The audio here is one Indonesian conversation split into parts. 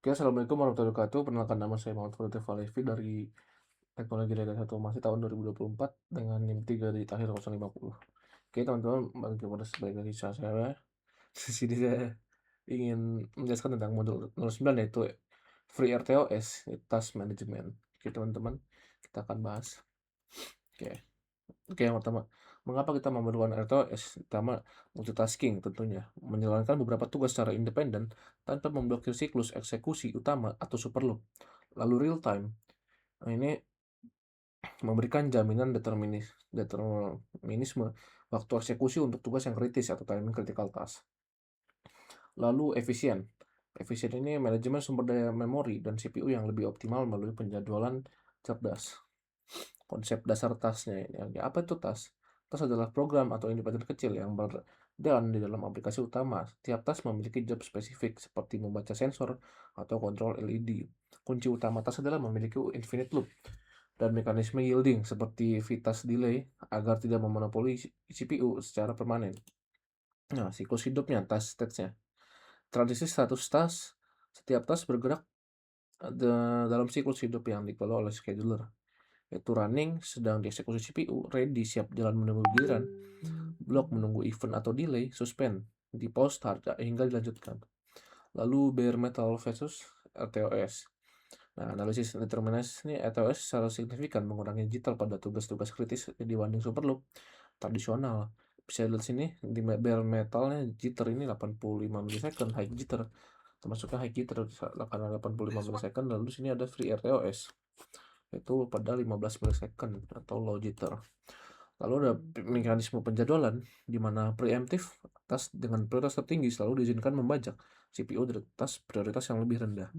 Oke, assalamualaikum warahmatullahi wabarakatuh. Perkenalkan, nama saya Muhammad Farid Falevi dari Teknologi Data 1 Masih tahun 2024 dengan NIM 3 di akhir 050. Oke, teman-teman, bagi pada sebagai dari saya, di sini saya ingin menjelaskan tentang modul 09, yaitu Free RTOS, Task Management. Oke, teman-teman, kita akan bahas. Oke. Oke, yang pertama, mengapa kita memerlukan RTOS? Pertama, multitasking tentunya, menjalankan beberapa tugas secara independen tanpa memblokir siklus eksekusi utama atau super loop. Lalu real time, nah ini memberikan jaminan determinisme waktu eksekusi untuk tugas yang kritis atau timing critical task. Lalu efisien. Efisien ini manajemen sumber daya memori dan CPU yang lebih optimal melalui penjadwalan cerdas. Konsep dasar tasnya ini, apa itu tas? Tas adalah program atau independen kecil yang berjalan di dalam aplikasi utama. Tiap tas memiliki job spesifik seperti membaca sensor atau kontrol LED. Kunci utama tas adalah memiliki infinite loop dan mekanisme yielding seperti Vitas delay agar tidak memonopoli CPU secara permanen. Nah, siklus hidupnya, tas stage-nya. Transisi status tas, setiap tas bergerak dalam siklus hidup yang dikelola oleh scheduler, yaitu running, sedang dieksekusi CPU, ready, siap jalan menunggu giliran, block menunggu event atau delay, suspend, di pause start hingga dilanjutkan. Lalu bare metal versus RTOS. Nah, analisis determinis ini RTOS secara signifikan mengurangi jitter pada tugas-tugas kritis dibanding super loop tradisional. Bisa lihat sini di bare metalnya jitter ini 85 milisecond, high jitter termasuknya high jitter karena 85 milisecond. Lalu sini ada free RTOS itu pada 15 milisecond atau low jitter. Lalu ada mekanisme penjadwalan di mana preemptive tas dengan prioritas tertinggi selalu diizinkan membajak CPU dari tas prioritas yang lebih rendah.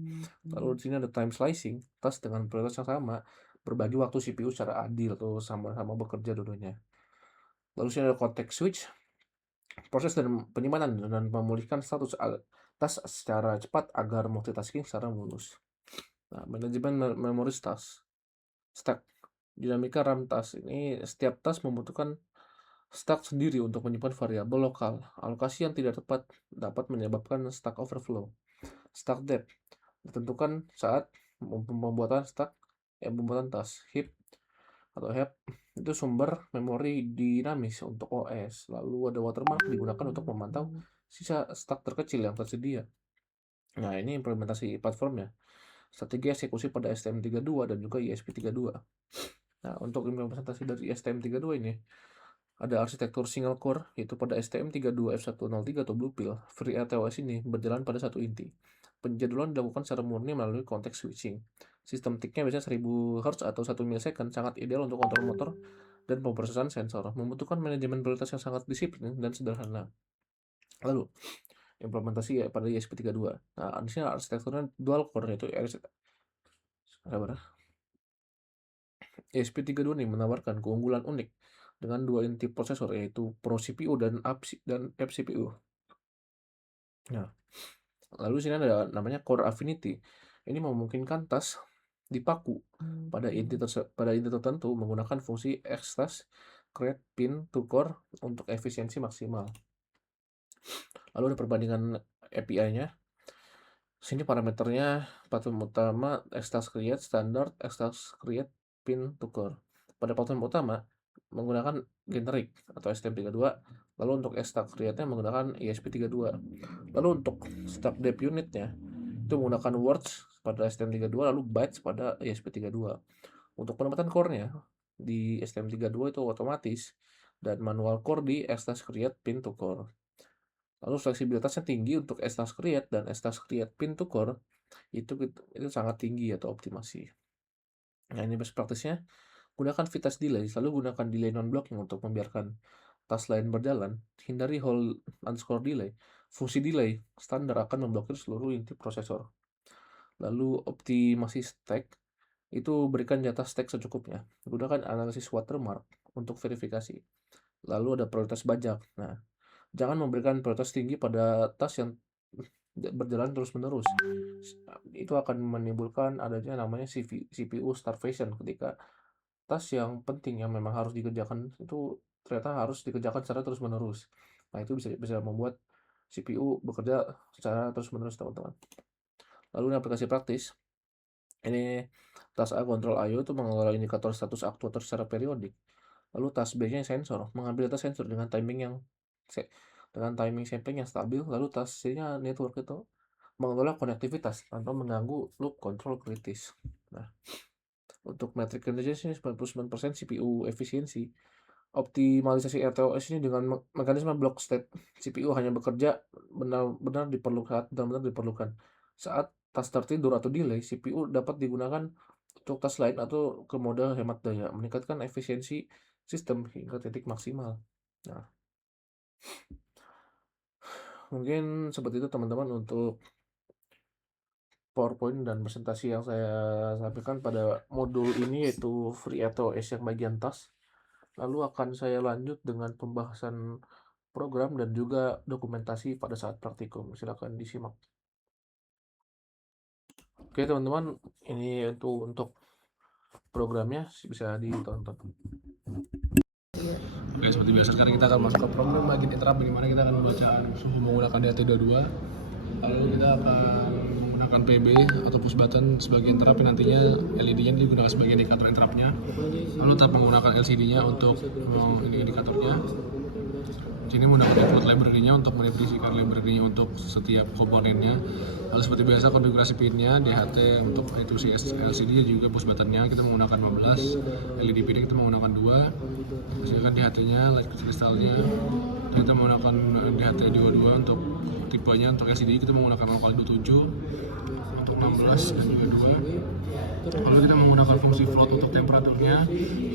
Lalu di sini ada time slicing, tas dengan prioritas yang sama berbagi waktu CPU secara adil atau sama-sama bekerja dulunya. Lalu sini ada context switch, proses dan penyimpanan dan memulihkan status tas secara cepat agar multitasking secara mulus. Nah, manajemen memori tas, stack, dinamika RAM tas. Ini setiap tas membutuhkan stack sendiri untuk menyimpan variabel lokal. Alokasi yang tidak tepat dapat menyebabkan stack overflow. Stack depth ditentukan saat pembuatan tas. Heap atau heap itu sumber memori dinamis untuk OS. Lalu ada watermark digunakan untuk memantau sisa stack terkecil yang tersedia. Nah, ini implementasi platformnya. Strategi eksekusi pada STM32 dan juga ESP32. Nah, untuk implementasi dari STM32 ini, ada arsitektur single core, yaitu pada STM32F103 atau Bluepill. Free RTOS ini berjalan pada satu inti. Penjadwalan dilakukan secara murni melalui konteks switching. Sistem ticknya biasanya 1000 Hz atau 1 milisecond, sangat ideal untuk kontrol motor dan pemrosesan sensor. Membutuhkan manajemen prioritas yang sangat disiplin dan sederhana. Lalu, implementasi pada ESP32. Nah, di sini arsitekturnya dual core, yaitu ESP32 nih menawarkan keunggulan unik dengan dua inti prosesor, yaitu Pro CPU dan FCPU. Nah, lalu sini ada namanya Core Affinity. Ini memungkinkan tas dipaku pada inti tertentu menggunakan fungsi extas create pin to core untuk efisiensi maksimal. Lalu ada perbandingan API-nya. Sini parameternya platform utama extas create standard, extas create pin to core. Pada platform utama menggunakan generic atau STM32, lalu untuk extas create-nya menggunakan ESP32. Lalu untuk stack depth unitnya itu menggunakan words pada STM32, lalu bytes pada ESP32. Untuk penempatan core-nya di STM32 itu otomatis dan manual core di extas create pin to core. Lalu fleksibilitasnya tinggi untuk extas create dan extas create pin to core itu sangat tinggi atau optimasi. Nah, ini best practice-nya, gunakan Vitas delay, lalu gunakan delay non-blocking untuk membiarkan tas lain berjalan. Hindari hold underscore delay. Fungsi delay standar akan memblokir seluruh inti prosesor. Lalu optimasi stack, itu berikan jatah stack secukupnya. Gunakan analisis watermark untuk verifikasi. Lalu ada prioritas bajak. Nah, jangan memberikan prioritas tinggi pada tas yang berjalan terus-menerus. Itu akan menimbulkan adanya namanya CPU starvation ketika tas yang penting yang memang harus dikerjakan itu ternyata harus dikerjakan secara terus-menerus. Nah, itu bisa membuat CPU bekerja secara terus-menerus, teman-teman. Lalu ini aplikasi praktis, ini tas A kontrol I/O itu mengelola indikator status aktuator secara periodik. Lalu tas B-nya sensor, mengambil data sensor dengan timing sampling yang stabil. Lalu tas C-nya network itu mengelola konektivitas tanpa mengganggu loop kontrol kritis. Nah, untuk metrik kinerja ini 99% CPU efisiensi. Optimalisasi RTOS ini dengan mekanisme block state. CPU hanya bekerja benar-benar diperlukan. Saat tas tertidur atau delay, CPU dapat digunakan untuk tas lain atau ke mode hemat daya, meningkatkan efisiensi sistem hingga titik maksimal. Nah, mungkin seperti itu teman-teman untuk PowerPoint dan presentasi yang saya sampaikan pada modul ini, yaitu FreeRTOS yang bagian tas. Lalu akan saya lanjut dengan pembahasan program dan juga dokumentasi pada saat praktikum. Silakan disimak. Oke teman-teman, ini untuk programnya bisa ditonton. Oke, seperti biasa sekarang kita akan masuk ke program bagian interrupt, di mana kita akan membaca suhu menggunakan DHT22. Lalu kita akan menggunakan PB atau push button sebagai interrupt, nantinya LED-nya digunakan sebagai indikator interrupt-nya. Lalu tetap menggunakan LCD-nya untuk indikatornya. Sini menggunakan default library-nya untuk mendefinisikan library-nya untuk setiap komponennya. Lalu seperti biasa konfigurasi pin-nya, DHT untuk itu si LCD juga push button-nya kita menggunakan 15, LED pin kita menggunakan 2, hasilkan DHT-nya, light kristalnya, dan kita menggunakan DHT22 untuk tipenya. Untuk LCD kita menggunakan 0x27, untuk 16 dan juga 2. Lalu kita menggunakan fungsi float untuk temperaturnya,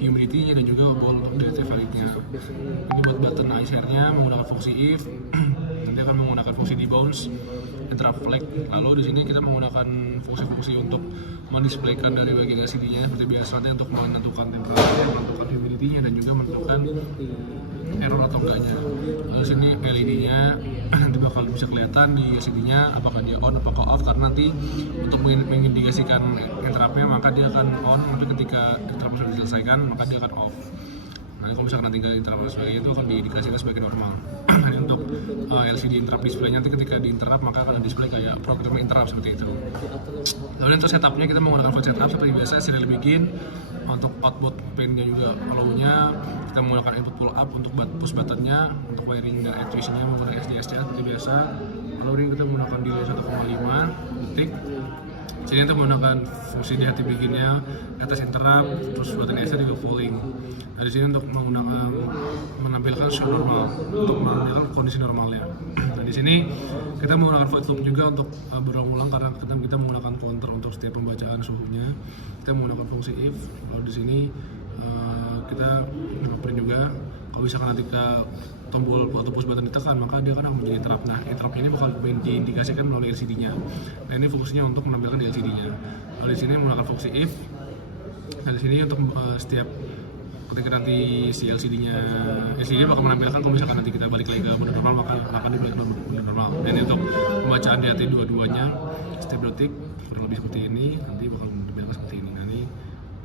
humidity-nya, dan juga ball untuk DHT valid-nya. Ini buat button ICR-nya menggunakan fungsi if, nanti akan menggunakan fungsi debounce, interrupt flag. Lalu di sini kita menggunakan fungsi-fungsi untuk mendisplaykan dari bagian LCD-nya seperti biasa, nanti untuk menentukan temperatur, menentukan humidity-nya, dan juga menentukan error atau enggaknya. Lalu sini LED-nya nanti bakal bisa kelihatan di LCD-nya apakah dia on apakah off, karena nanti untuk mengindikasikan interrupt-nya maka dia akan on, tapi ketika interrupt sudah diselesaikan maka dia akan off. Nah, kalau misalkan nanti interrupt sebagainya itu akan diindikasikan sebagai normal. Ini untuk LCD interrupt display, nanti ketika di interrupt maka akan display kayak program interrupt seperti itu. Lalu untuk setupnya kita menggunakan file setup seperti biasa, serial begin. Untuk output pin-nya juga follow-nya kita menggunakan input pull up, untuk push button-nya, untuk wiring dan actuation-nya menggunakan SDS-nya seperti biasa. Lalu ini kita menggunakan delay 1,5 detik. Sini kita menggunakan fungsi DHT begin-nya, atas interrupt, terus button S juga falling. Nah, di sini untuk menggunakan menampilkan show normal, untuk menampilkan kondisi normalnya. Nah, di sini kita menggunakan void loop juga untuk berulang-ulang, karena kita menggunakan counter untuk setiap pembacaan suhunya. Kita menggunakan fungsi if. Lalu di sini kita print juga. Kalau misalkan nanti tombol atau push button ditekan, maka dia akan menjadi interrupt. Nah, interrupt ini bakal diindikasikan melalui LCD-nya. Nah, ini fungsinya untuk menampilkan di LCD-nya. Lalu di sini menggunakan fungsi if. Nah, di sini untuk setiap ketika nanti si LCD bakal menampilkan, kalau misalkan nanti kita balik lagi ke mode normal maka akan dibalik ke mode normal. Dan untuk pembacaan DHT dua-duanya setiap detik kurang lebih seperti ini, nanti bakal menampilkan seperti ini.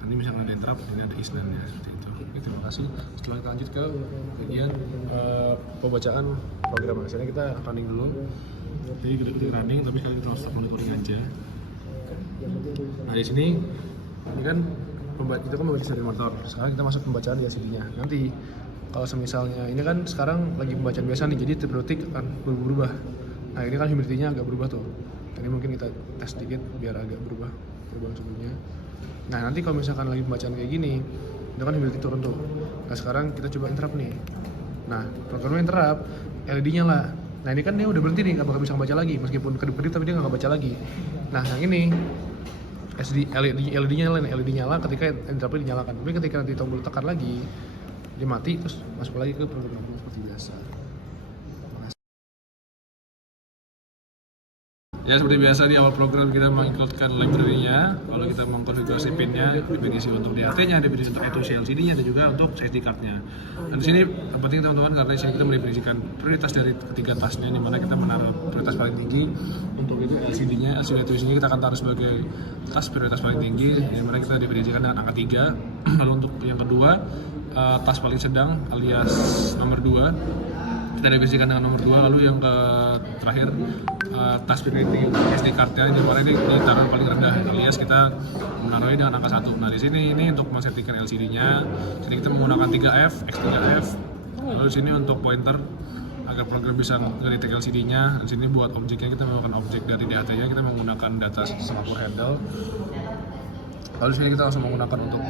Nanti misalkan ada interrupt, ini ada isnannya seperti itu. Terima kasih. Setelah kita lanjut ke bagian pembacaan program. Misalnya kita running dulu. Jadi kita running, tapi sekarang kita start monitoring aja. Nah, di sini ini kan kita kan membaca dari motor. Sekarang kita masuk pembacaan di LCD-nya. Nanti kalau misalnya ini kan sekarang lagi pembacaan biasa nih, jadi tiap detik akan berubah. Nah, ini kan humidity-nya agak berubah tuh. Ini mungkin kita tes sedikit biar agak berubah perubahan suhunya. Nah, nanti kalau misalkan lagi pembacaan kayak gini, itu kan humidity turun tuh. Nah, sekarang kita coba interrupt nih. Nah, programnya interrupt, LED nyala. Nah, ini kan dia udah berhenti nih, nggak bakal bisa baca lagi, meskipun kedip-kedip tapi dia nggak baca lagi. Nah, yang ini LED nyala ketika interrupt dinyalakan. Tapi ketika nanti tombol tekan lagi, dia mati, terus masuk lagi ke program seperti biasa. Ya, seperti biasa di awal program kita mengincludekan library-nya, lalu kita mengkonfigurasi pin-nya, definisi untuk DHT-nya, definisi untuk I2C LCD-nya, dan juga untuk SD card-nya. Dan di sini penting teman-teman, karena di sini kita mendefinisikan prioritas dari ketiga tasnya, di mana kita menaruh prioritas paling tinggi. Untuk itu LCD-nya, LCD I2C-nya kita akan taruh sebagai tas prioritas paling tinggi, di mana kita definisikan dengan angka 3. Lalu untuk yang kedua, tas paling sedang alias nomor 2, kita revisikan dengan nomor 2. Lalu yang terakhir task priority SD card-nya, di mana ini ditaruh paling rendah, alias kita menaruhnya dengan angka 1. Nah di sini ini untuk men-settingkan LCD-nya. Jadi kita menggunakan 3F, X3F. Lalu di sini untuk pointer agar program bisa nge-detect LCD-nya. Di sini buat objeknya kita menggunakan objek dari DHT-nya, kita menggunakan data Singapore handle. Lalu di sini kita langsung menggunakan untuk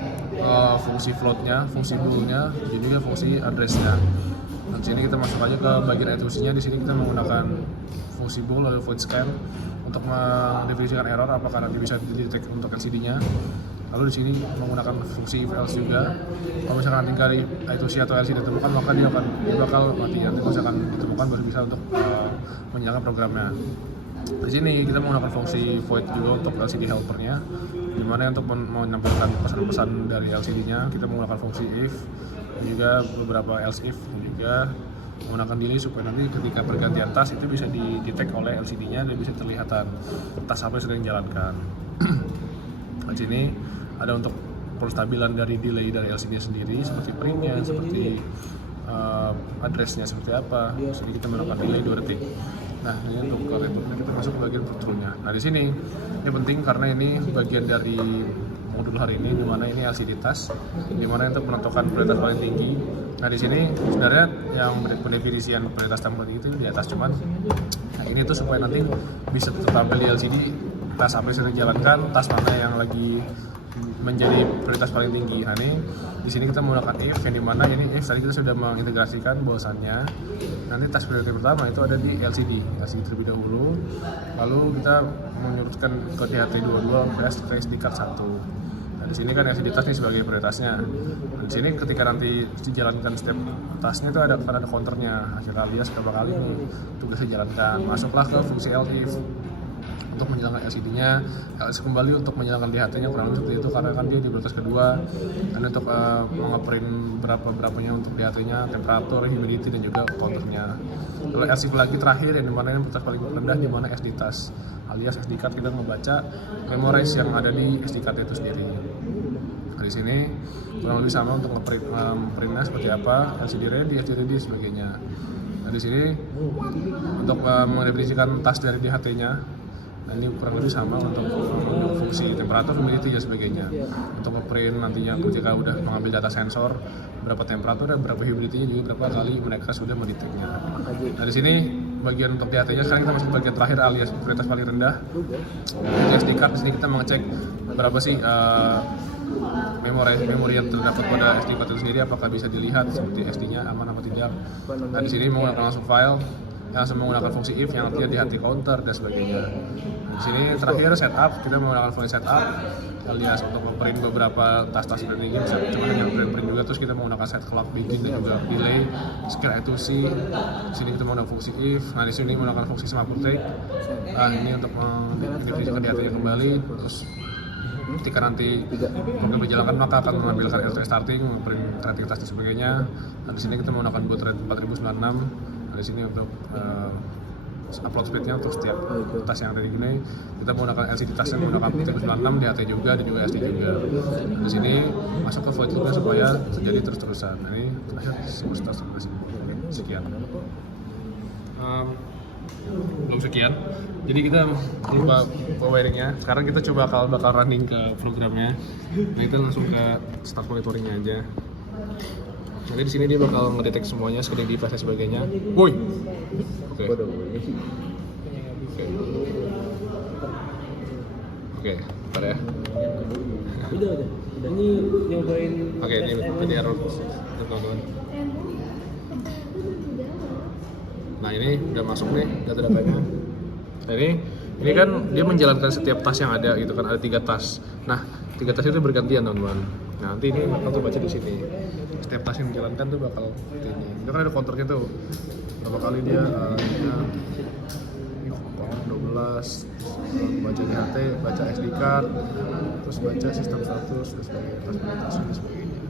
fungsi float-nya, fungsi bool-nya, dan juga fungsi address-nya. Nah, di sini kita masuk aja ke bagian I2C-nya. Di sini kita menggunakan fungsi bool lalu void scan untuk mendefinisikan error apakah nanti bisa di-detect untuk LCD-nya. Lalu di sini menggunakan fungsi if else juga. Kalau misalkan nanti dari I2C atau LCD ditemukan, maka dia bakal mati. Nanti kalau misalkan ditemukan baru bisa untuk menyalakan programnya. Di sini kita menggunakan fungsi void juga untuk LCD helper-nya, dimana untuk menampilkan pesan-pesan dari LCD-nya kita menggunakan fungsi if, dan juga beberapa else if, dan juga menggunakan delay supaya nanti ketika pergantian tas itu bisa di-detect oleh LCD-nya dan bisa terlihatan tas apa yang sedang dijalankan. Di sini ada untuk perstabilan dari delay dari LCD sendiri, seperti print-nya, seperti address-nya seperti apa. Jadi kita melakukan delay 2 detik. Nah, ini untuk repotnya kita masuk ke bagian control-nya. Nah, di sini ini penting karena ini bagian dari modul hari ini, di mana ini LCD task, di mana untuk menentukan prioritas paling tinggi. Nah, di sini sebenarnya yang pendefinisian prioritas paling tinggi itu di atas, cuman nah ini tuh supaya nanti bisa tetap tampil di LCD tas apa yang sudah dijalankan, tas mana yang lagi menjadi prioritas paling tinggi. Nah, ini di sini kita menggunakan if, yang dimana ini if tadi kita sudah mengintegrasikan bahwasannya nanti tas prioritas pertama itu ada di LCD terlebih dahulu, lalu kita menyurutkan ke DHT22 ke SD card 1. Nah, di sini kan LCD tas ini sebagai prioritasnya. Nah, di sini ketika nanti dijalankan step tasnya itu ada counternya, hasil alias berapa kali ini tugas dijalankan. Masuklah ke fungsi elif untuk menjalankan LCD-nya, LCD kembali untuk menjalankan DHT-nya, kurang lebih seperti itu karena kan dia di prioritas kedua. Dan untuk nge-print berapanya untuk DHT-nya, temperatur, humidity, dan juga counternya. Lalu LCD lagi terakhir yang dimana yang prioritas paling rendah, dimana SD task, alias SD card kita membaca memorize yang ada di SD card itu sendiri. Nah, di sini kurang lebih sama untuk nge-printnya seperti apa, LCD ready, SD ready, sebagainya. Nah, di sini untuk mendefinisikan task dari DHT-nya. Nah, ini kurang lebih sama untuk fungsi temperatur, humidity, dan sebagainya. Untuk nge-print nantinya ketika udah mengambil data sensor, berapa temperatur dan berapa humidity-nya, juga berapa kali mereka sudah mendeteknya. Nah, di sini bagian untuk DHT-nya sekarang kita masuk ke bagian terakhir alias prioritas paling rendah. Di SD card, di sini kita mengecek berapa sih memori yang terdapat pada SD card itu sendiri, apakah bisa dilihat seperti SD-nya aman atau tidak. Nah, di sini menggunakan langsung file, langsung menggunakan fungsi if yang artinya DHT counter dan sebagainya. Di sini terakhir setup, kita menggunakan fungsi setup alias untuk memprint beberapa tas-tas dan ini bisa cuma hanya print juga. Terus kita menggunakan set clock begin dan juga delay, skill I2C. Di sini kita menggunakan fungsi if. Nah, di sini menggunakan fungsi Singapore take. Ini untuk mendefinisikan DHT-nya kembali. Terus ketika nanti program berjalankan maka akan mengambilkan LTE starting, print kreativitas dan sebagainya. Nah, di sini kita menggunakan baud rate 4096. Nah, di sini untuk upload speednya untuk setiap tas yang ada di sini kita menggunakan LCD tas yang menggunakan 4096, DHT juga dan juga SD juga. Di sini masuk ke void juga supaya terjadi terus-terusan. Nah, ini terakhir semesta sekian. Belum sekian. Jadi kita lupa wiringnya. Sekarang kita coba bakal running ke programnya. Nah, kita langsung ke start monitoringnya aja. Nanti di sini dia bakal ngedetek semuanya, screen device dan sebagainya. Woi. Oke. Oke, bentar ya. Udah. Ini nyobain. Oke, ini tadi error teman-teman. Nah, ini udah masuk nih data-datanya. Nah, ini kan dia menjalankan setiap tas yang ada gitu kan, ada 3 tas. Nah, 3 tas itu bergantian teman-teman. Nah, nanti ini bakal terbaca di sini. Setiap tas yang dijalankan tuh bakal seperti ini. Itu kan ada counternya tuh. Berapa kali dia 12 baca DHT, baca SD card, terus baca sistem status, terus tas dan sebagainya.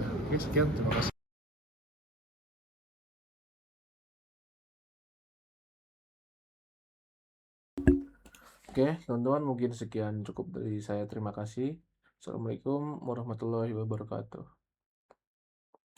Ya, oke, sekian, terima kasih. Oke, teman-teman, mungkin sekian cukup dari saya. Terima kasih. Assalamualaikum warahmatullahi wabarakatuh.